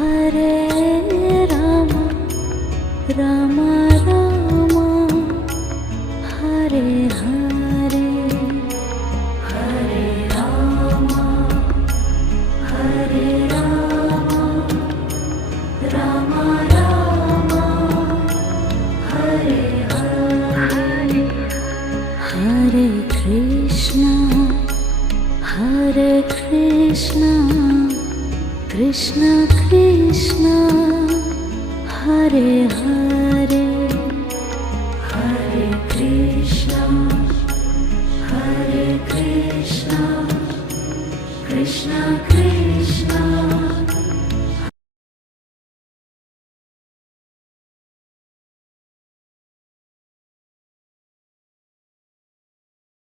Hare Rama, Rama Rama, Hare Hare, Hare Rama, Hare Rama, Rama Rama, Hare Hare, Hare Krishna, Hare Krishna, Krishna Krishna, Hare Hare, Hare Krishna, Hare Krishna, Krishna Krishna,